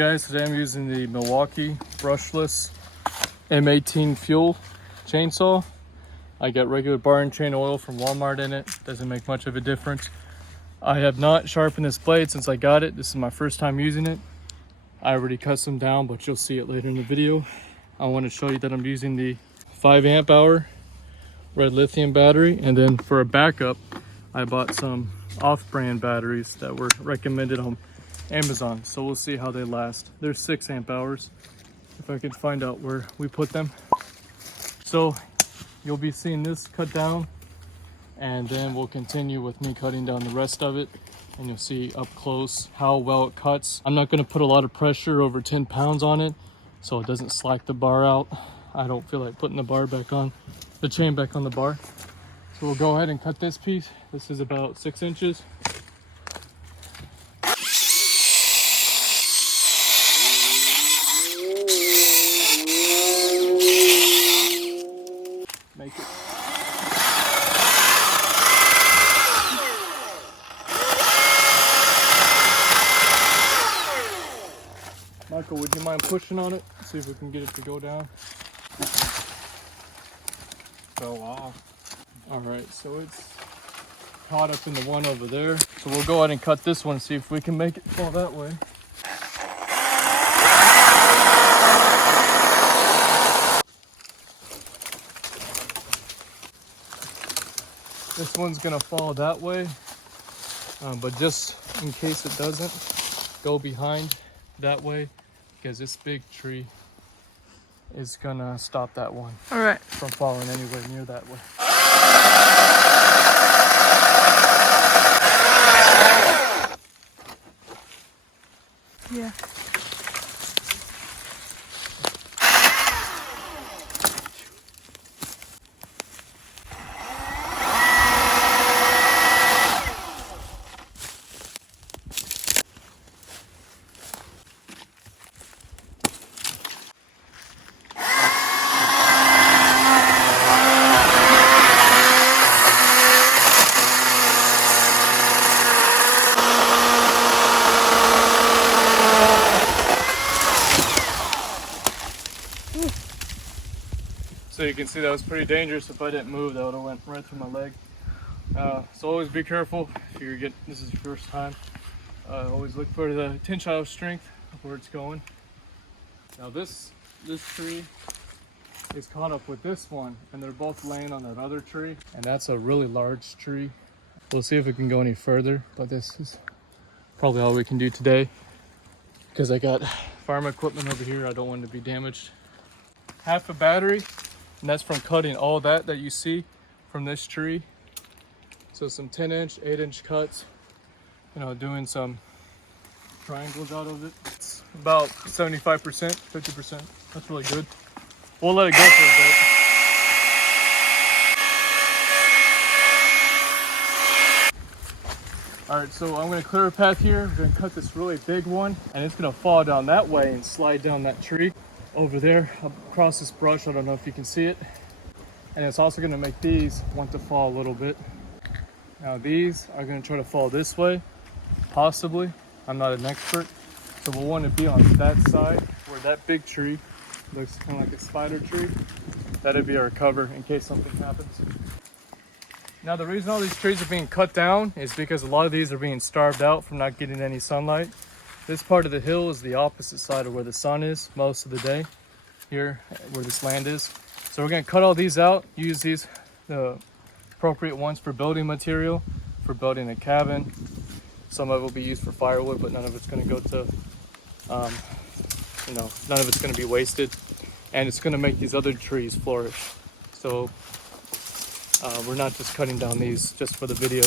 guys, today I'm using the Milwaukee brushless M18 fuel chainsaw. I got regular bar and chain oil from Walmart in it. Doesn't make much of a difference. I have not sharpened this blade since I got it. This is my first time using it. I already cut some down, but you'll see it later in the video. I want to show you that I'm using the 5 amp hour red lithium battery, and then for a backup I bought some off-brand batteries that were recommended on Amazon, so we'll see how they last. They're 6 amp hours if I can find out where we put them. So you'll be seeing this cut down, and then we'll continue with me cutting down the rest of it, and you'll see up close how well it cuts. I'm not going to put a lot of pressure over 10 pounds on it so it doesn't slack the bar out. I don't feel like putting the bar back on, the chain back on the bar. So we'll go ahead and cut this piece. This is about 6 inches. Make it. Michael, would you mind pushing on it? See if we can get it to go down. Go off. All right, so it's caught up in the one over there. So we'll go ahead and cut this one and see if we can make it fall that way. This one's gonna fall that way, but just in case it doesn't, go behind that way, because this big tree is gonna stop that one from falling anywhere near that way. Yeah. So you can see that was pretty dangerous. If I didn't move, that would have went right through my leg. So always be careful if you're this is your first time. Always look for the tensile strength of where it's going. Now this tree is caught up with this one, and they're both laying on that other tree, and that's a really large tree. We'll see if we can go any further, but this is probably all we can do today because I got farm equipment over here. I don't want it to be damaged. Half a battery. And that's from cutting all that you see from this tree. So some 10-inch, 8-inch cuts, doing some triangles out of it. It's about 75%, 50%. That's really good. We'll let it go for a bit. All right, so I'm gonna clear a path here. We're gonna cut this really big one, and it's gonna fall down that way and slide down that tree over there across this brush. I don't know if you can see it, and it's also going to make these want to fall a little bit. Now these are going to try to fall this way, possibly. I'm not an expert, so we'll want to be on that side where that big tree looks kind of like a spider tree. That'd be our cover in case something happens. Now the reason all these trees are being cut down is because a lot of these are being starved out from not getting any sunlight. This part of the hill is the opposite side of where the sun is most of the day, here where this land is. So we're going to cut all these out, use these, the appropriate ones for building material, for building a cabin. Some of it will be used for firewood, but none of it's going to go to, none of it's going to be wasted. And it's going to make these other trees flourish. So we're not just cutting down these just for the video.